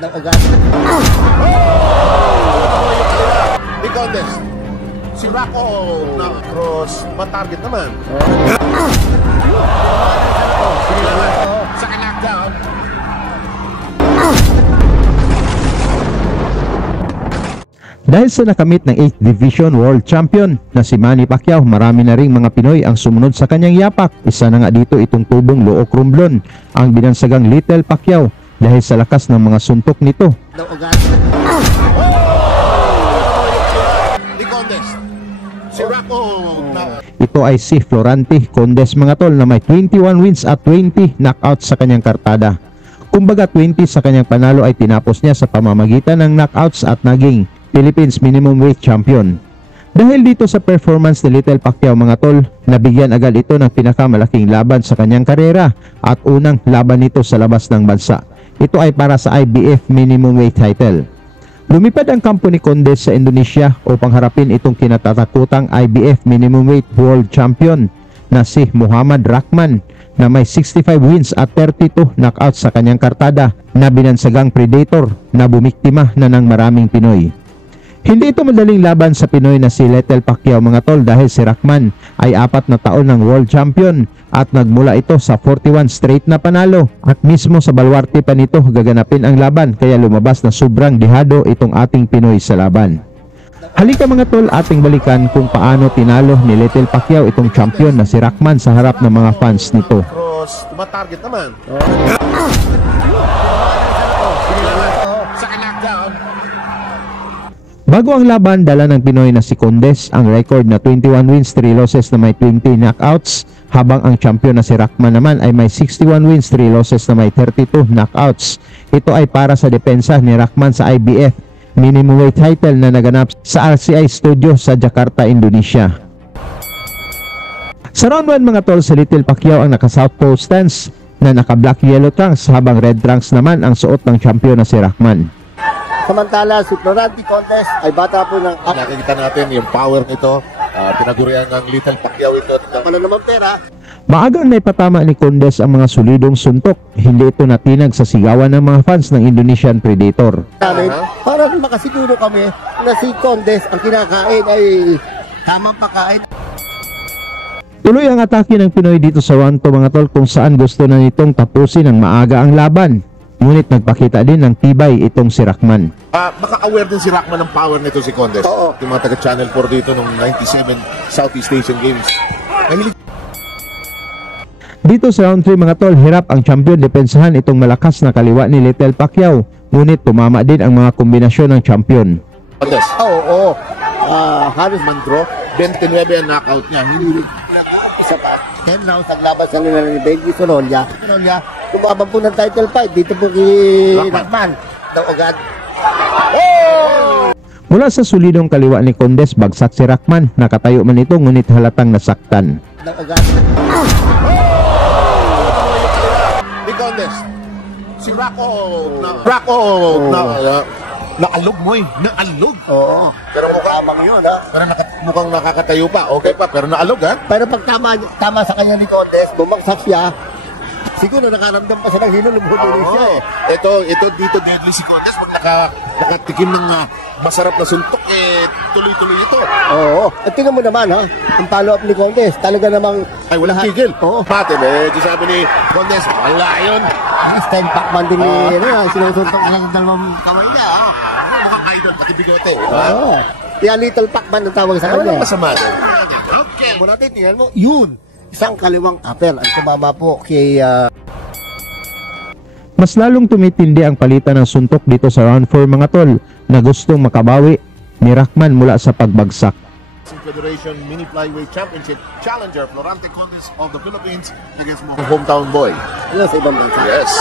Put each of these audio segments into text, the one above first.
ng agad. Di Condes. Si Rocco na cross, matarget naman. Sa knockdown. Dahil sa nakamit ng 8th Division World Champion na si Manny Pacquiao, marami na ring mga Pinoy ang sumunod sa kanyang yapak. Isa na nga dito itong tubong Look Romblon, ang binansagang Little Pacquiao, dahil sa lakas ng mga suntok nito. Si Rocco. Ito ay si Florante Condes mga tol, na may 21 wins at 20 knockouts sa kanyang kartada. Kumbaga 20 sa kanyang panalo ay tinapos niya sa pamamagitan ng knockouts at naging Philippines minimum weight champion. Dahil dito sa performance ni Little Pacquiao mga tol, nabigyan agad ito ng pinakamalaking laban sa kanyang karera at unang laban nito sa labas ng bansa. Ito ay para sa IBF minimum weight title. Lumipad ang kampo ni Condes sa Indonesia upang harapin itong kinatatakutang IBF minimum weight world champion na si Muhammad Rahman, na may 65 wins at 32 knockouts sa kanyang kartada, na binansagang Predator na bumiktima na ng maraming Pinoy. Hindi ito madaling laban sa Pinoy na si Little Pacquiao mga tol, dahil si Rahman ay 4 na taon ng world champion at nagmula ito sa 41 straight na panalo, at mismo sa baluarte pa nito gaganapin ang laban, kaya lumabas na sobrang dihado itong ating Pinoy sa laban. Halika mga tol, ating balikan kung paano tinalo ni Little Pacquiao itong champion na si Rahman sa harap ng mga fans nito. Cross, matarget naman. Sa knockdown. Bago ang laban, dala ng Pinoy na si Condes ang record na 21 wins, 3 losses na may 20 knockouts, habang ang champion na si Rahman naman ay may 61 wins, 3 losses na may 32 knockouts. Ito ay para sa depensa ni Rahman sa IBF minimum weight title na naganap sa RCI Studio sa Jakarta, Indonesia. Sa round 1 mga tol, si Little Pacquiao ang naka-southpaw stance na naka-black yellow trunks, habang red trunks naman ang suot ng champion na si Rahman. Samantala, si Florante Condes ay bata po ng... Nakikita natin yung power nito. Pinagurian ng Little Pacquiao ito. Wala naman pera. Maagang naipatama ni Condes ang mga solidong suntok. Hindi ito natinag sa sigawan ng mga fans ng Indonesian Predator. Para makasiguro kami na si Condes ang kinakain ay tamang pagkain. Tuloy ang atake ng Pinoy dito sa round 2 mga tol, kung saan gusto na nitong tapusin ng maaga ang laban. Ngunit nagpakita din ng tibay itong si Rahman. Baka aware din si Rahman ng power nito si Condes. Oo. Yung mga taga Channel 4 dito nung 97 Southeast Asian Games. Mahilig. Dito sa round 3 mga tol, hirap ang champion depensahan itong malakas na kaliwa ni Little Pacquiao. Ngunit tumama din ang mga kombinasyon ng champion. Condes. Oo. Halos Mandro, 29 ang knockout niya. isa pa. 10 rounds naglaban sa nila ni Benji Sorolla. Tumaban po ng title fight dito po kay Rahman. Daw agad. Mula sa solidong kaliwa ni Condes, bagsak si Rahman. Nakatayo man ito ngunit halatang nasaktan. Daw agad. Di Condes. Si Rocco naalog mo eh. Naalog. Oo. Pero Tamang yun, ha? Pero mukhang nakakatayo pa. Okay pa, pero naalog ha? Pero pag tama sa kanya ni Condes, bumagsak siya, siguro nakaramdam pa siya ng hilo, lumuhuli siya eh. Ito dito deadly si Condes. Pag nakatikim ng masarap na suntok, tuloy-tuloy ito. Oo. At tingnan mo naman, ha? Yung follow-up ni Condes, talaga namang... Ay, walang tigil. Oo. Pati, medyo sabi ni Condes, wala yun. Time Pacman din ni, sinusuntok lang ang dalawang kamay niya, ha? Mukhang idol, pati bigote. Oo. Kaya Little Pacman ang tawag sa kanya. Walang masama doon. Okay. Muna natin, tingnan mo, yun. Isang kaliwang upper ang tumama po kay... Mas lalong tumitindi ang palitan ng suntok dito sa round 4 mga tol, na gustong makabawi ni Rahman mula sa pagbagsak. Federation Mini Flyweight Championship Challenger Florante Condes of the Philippines against my hometown boy. Hello sa ibang bansa. Yes.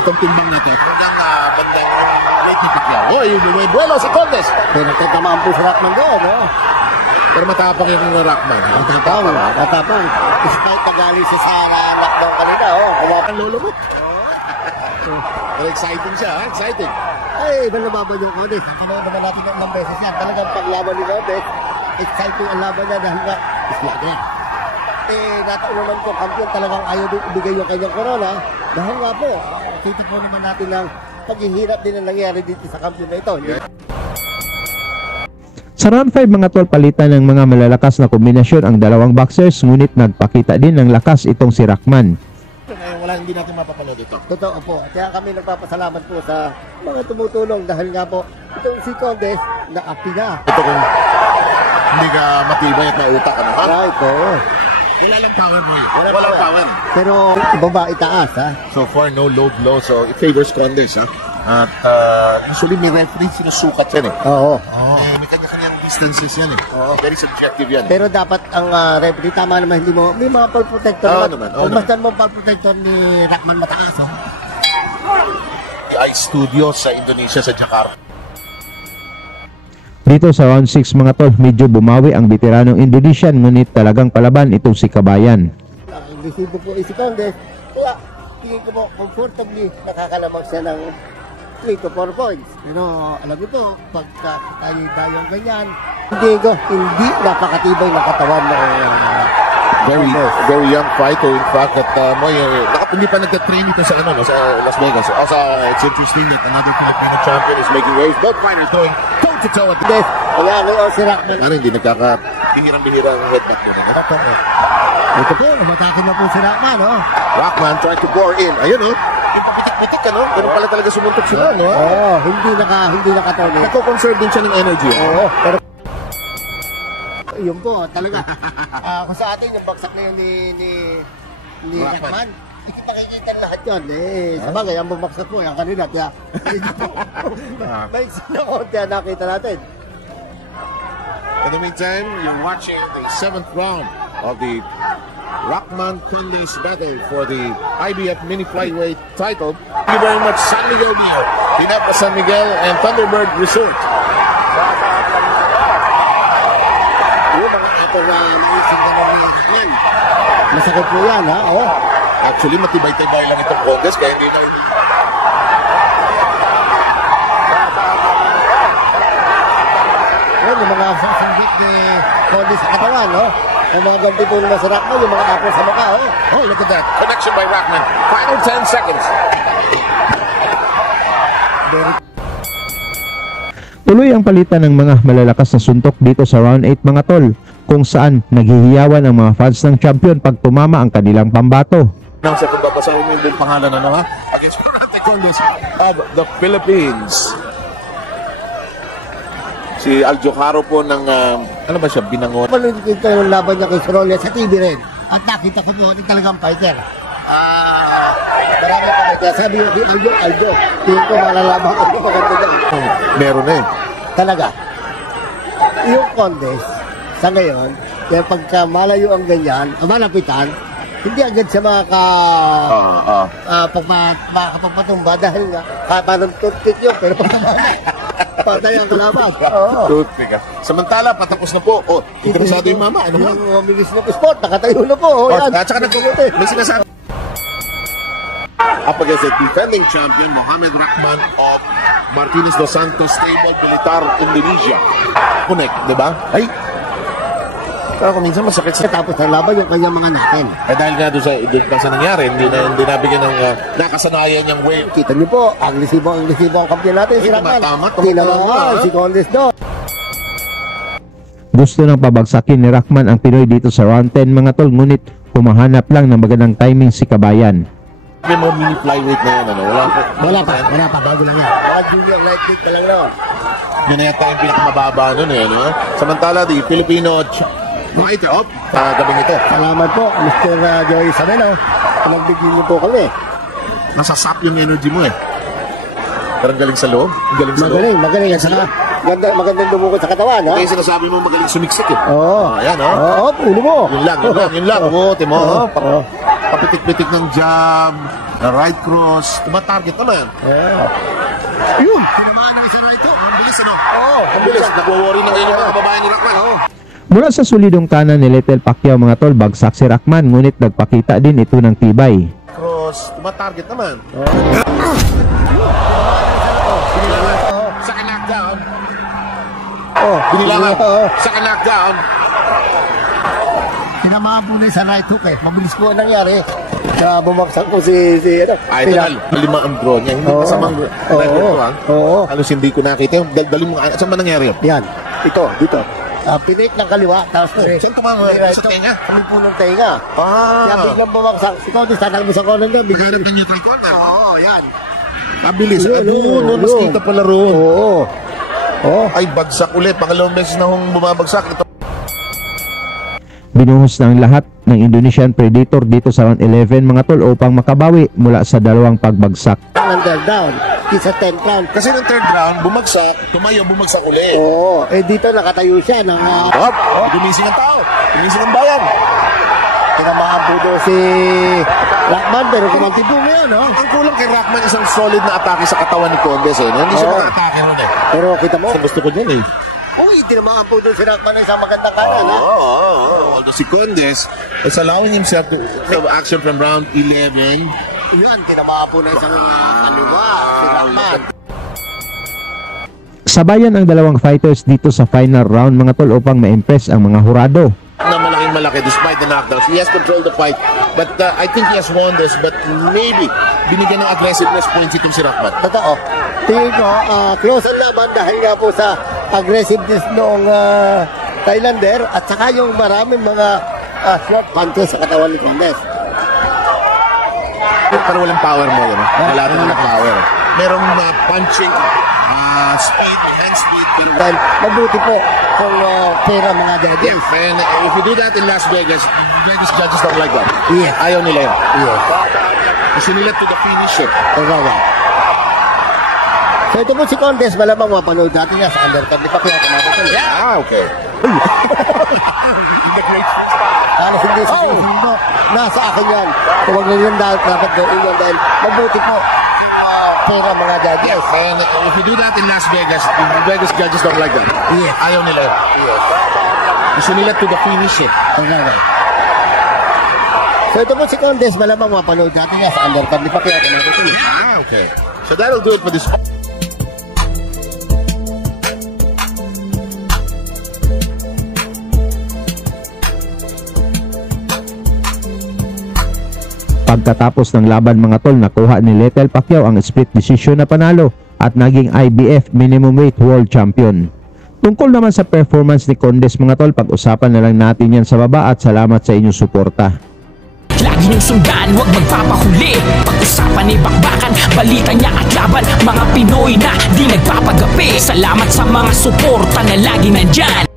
Itong timbang na ito, bandang late ni Pacquiao. Oh, yung may buwelo si Condes. Pero nagtatamaan po sa Rahman doon, no? Pero matapang yung Rahman. Matapang. Despite tagali siya sa lockdown kanina, oh. Kumapang lulubot. Pero exciting siya, ha? Exciting. Ay, iba nababan yung Condes. Kinawa naman natin ng ilang beses yan. Talagang paglaban ni Condes, exciting ang laban niya dahil nga, isladrin. Natuon naman po, kampiyon talagang ayaw din ibigay yung kanyang corona. Dahil nga po, nakita po naman natin ng paghihirap din ang nangyari dito sa kampiyon na ito. Sa round 5 mga tol, palitan ng mga malalakas na kombinasyon ang dalawang boxers, ngunit nagpakita din ng lakas itong si Rahman. Wala, hindi natin mapapanood ito. Totoo po. Kaya kami nagpapasalamat po sa mga tumutulong dahil nga po itong si Condes naapi na. Ito kung hindi ka matibay at mautak, ano? Ha? Right, oo. Wala lang power mo eh. Walang power. Pero ibaba itaas ha. So far, no low blow. So, it favors Condes, ha? At usually may referee sinusukat yan eh. Oo. May kanya-kanyang distances yan eh. Very subjective yan. Pero dapat ang referee, tama naman, hindi mo, may mga ball protector naman. Masdan mo ball protector ni Rahman mataas. Oh. Ice Studio sa Indonesia, sa Jakarta. Dito sa round 6 mga tol, medyo bumawi ang veteranong Indonesian, ngunit talagang palaban itong si Kabayan. Ang resibo po si Condes, kaya tingin ko po comfortably nakakalamang siya ng 3 to 4 points. Pero alam mo po, pagka tayo-tayong ganyan, hindi napakatibay ng katawan ng Very young fighter. In fact, that hindi pa nagka-train ito sa sa Las Vegas. Also, it's interesting that another Filipino champion is making waves. Both fighters going toe-to-toe at the Condes. Kaya ngayon si Rahman. Ano, hindi nagkaka-bihirang-bihira ang headbutt mo rin. Ito po, umatakin na po si Rahman. Oh. Rahman trying to bore in. Ayun, oh. Yung papitik-pitik, ano? Ganun pala talaga sumuntok sila, no? Oo, hindi nakatone. Nagko-conserve din siya ng energy. Oo, pero yun po, talaga. Kung sa atin, yung bagsak na yun ni Rahman, hindi makikita lahat yun. Sabagay, ang bumagsak po, yung kanina. Kaya, may isa na konti ang nakita natin. In the meantime, you're watching the 7th round of the Rahman Condes battle for the IBF Mini Flyweight title. Thank you very much, San Miguel Dio, Pinapa San Miguel, and Thunderbird Resort. Yung mga ato na maisip ka na ni Rahman. Masakit po yan, ha? Oh. Actually, matibay-tibay lang itong Condes, kaya hindi na yung mga sasambit ni Condes sa katawan, no? Yung mga ganti po naman sa Rahman, yung mga apple sa mukha, oh. Oh, look at that. Connection by Rahman. Final 10 seconds. Tuloy ang palitan ng mga malalakas na suntok dito sa round 8 mga tol, kung saan naghihiyawan ang mga fans ng champion pag tumama ang kanilang pambato. Now, sa pagbabasahin mo yung pangalan, ano ha? Against Condes of the Philippines. Si Aljocaro po ng, ano ba siya, Binangon? Maliit ito yung laban niya kay Sorolla sa TV rin. At nakita ko po, hindi talagang fighter. Marami pa kaya sabi niya, Aljo, tingin ko malalaban ko maganda dyan. Meron eh. Talaga. Yung Condes, sa ngayon, kaya pagka malayo ang ganyan, malapitan, hindi agad siya makakapagpatumba dahil nga, parang toothpick yun, pero patay ang kalaban. Toothpick ah. Samantala, patapos na po. Oh, interesado yung mama. Ano ba? Yung milis na sport, nakatayo na po. Yan. At saka may sinasabi. Up against the defending champion, Mohamed Rahman of Martinez Dos Santos Stable Militar, Indonesia. Connect, di ba? Ay! Kaya kung minsan masakit sa... Tapos ang laban yung kanyang mga natin. Dahil nga doon sa nangyari, hindi nabigyan ng nakasanayan niyang wave. Kita niyo po, agresibo ang kampiyon natin si Rahman. Tama, si Condes doon. Gusto nang pabagsakin ni Rahman ang Pinoy dito sa round 10 mga tol, ngunit humahanap lang ng magandang timing si Kabayan. May mga mini flyweight na yan, ano? Wala pa, bago lang yan. Mga junior lightweight pa lang noon. Yun na yata yung pinakamababa nun eh, no? Samantala, the Filipino fighter up, gabing ito. Salamat po, Mr. Joey Sabelo. Pinagbigyan niyo po kami. Nasasap yung energy mo eh. Parang galing sa loob. Galing sa loob. Magaling. At saka, magandang dumukot sa katawan, ha? Kaya sinasabi mo magaling sumiksik eh. Oo. Ayan, oh. Oo, ulo mo. Yun lang. Oo, timo. Papitik-pitik ng jab, the right cross, tumatarget naman. Yun! Tinamaan ng isa na ito. Ang bilis, ano? Oo, ang bilis. Nagwaworry na ngayon yung mga kababayan ni Rahman, oh. Mula sa solidong kanan ni Lethal Pacquiao mga tol, bagsak si Rahman, ngunit nagpakita din ito ng tibay. Cross, tumatarget naman. Sa knockdown. Binilangan. Sa knockdown. tinamaan po na sa right hook eh. Mabilis po ang nangyari. Kaya bumagsak po si ano. Idol, lima ang draw niya. Hindi masamang record lang. Oo. Halos hindi ko nakita yung dali mo. Saan ba nangyari yun? Yan. Ito, dito. Pinake ng kaliwa, tapos Saan tumama? Sa tenga? Kami po ng tenga. Kaya biglang bumagsak. Ikaw, di sanang mo sa corner doon. Maghanap ng neutral corner. Oo, yan. Mabilis. Yun, Mas kita pala roon. Oo. Oo. Ay, bagsak ulit. Pangalawang beses na hong bumabagsak. Ito. Binuhos ng lahat ng Indonesian Predator dito sa round 11 mga tol upang makabawi mula sa dalawang pagbagsak. Under down. Isa 10 round. Kasi ng third round, bumagsak. Tumayo, bumagsak ulit. Oo. Dito nakatayo siya ng... Gumising ang tao. Gumising ang bayan. Tinamaan po doon si Lakman, pero kumanti po ngayon, no? Ang kulang kay Rockman, isang solid na atake sa katawan ni Condes eh. Hindi siya maka-atake ron eh. Pero kita mo, Gusto ko dyan eh. uy, tinamaan po doon si Lakman na isang magandang kanan, ha? Although si Condes is allowing himself to have action from round 11. Yun, tinamaan po na isang kaliwa, si Lakman. Sabayan ang dalawang fighters dito sa final round mga tol upang ma-impress ang mga hurado. Na malaki despite the knockdowns. He has controlled the fight. But I think he has won this. But maybe binigyan ng aggressiveness points itong si Rockman. Totoo. Tingin ko, close ang laban dahil nga po sa aggressiveness noong Thailander at saka yung maraming mga short punches sa katawan ni Condes. Pero walang power mo yun. Wala rin ng power. Merong punching, speed, hand speed. Dahil mabuti po kung pera mga judges. And if you do that in Las Vegas, Vegas judges don't like that. Yes. Ayaw nila yun. Yes. Kasi nila to the finish eh. Totoo. So ito po si Condes, malamang mapanood natin niya sa undercard ni Pacquiao. Okay. The great. Halos hindi sa mundo. Nasa akin yan. Huwag na yun dapat gawin yan dahil mabuti po pera mga judges. And if you do that in Las Vegas, the Vegas judges don't like that. Yes. Ayaw nila yun. Yes. Gusto nila to the finish eh. Okay. So ito po si Condes, malamang mapanood natin niya sa undercard ni Pacquiao. Okay. So that'll do it for this. Pagkatapos ng laban mga tol, nakuha ni Lethal Pacquiao ang split decision na panalo at naging IBF minimum weight world champion. Tungkol naman sa performance ni Condes mga tol, pag-usapan na lang natin yan sa baba at salamat sa inyong suporta. Lagi niyong sundan, huwag magpapahuli. Pag-usapan ni bakbakan, balita niya at laban. Mga Pinoy na di nagpapagapi. Salamat sa mga suporta na lagi nandyan.